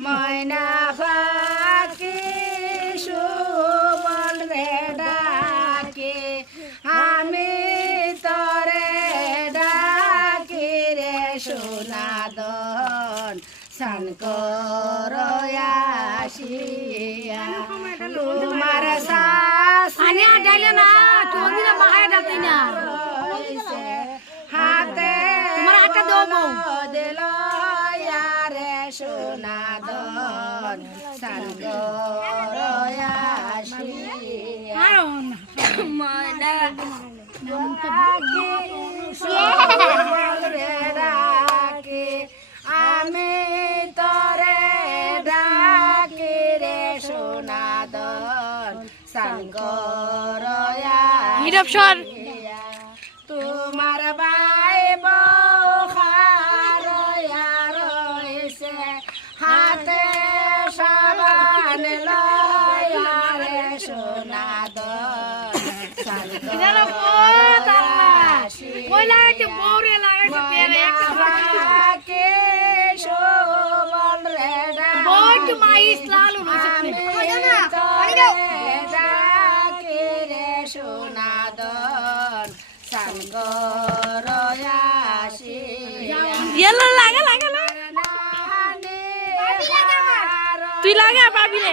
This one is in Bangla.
ময়না পাখি রে ডাকে আমি তরে ডাকি রে সোনাদন সান করয়াসিয়া তোমার আর ডাইলে না মাহায় ডালতে হাতে তোমার দেবো সোনাদন সাঙ্গ রয়াসিয়া আরও ময়না ডাকে সুবল রে ডাকে আমি তরে ডাকি রে সোনাদন সাঙ্গ নীরব স্বর। ইয়েলো লাগা লাগা। তুই লাগা পাবি রে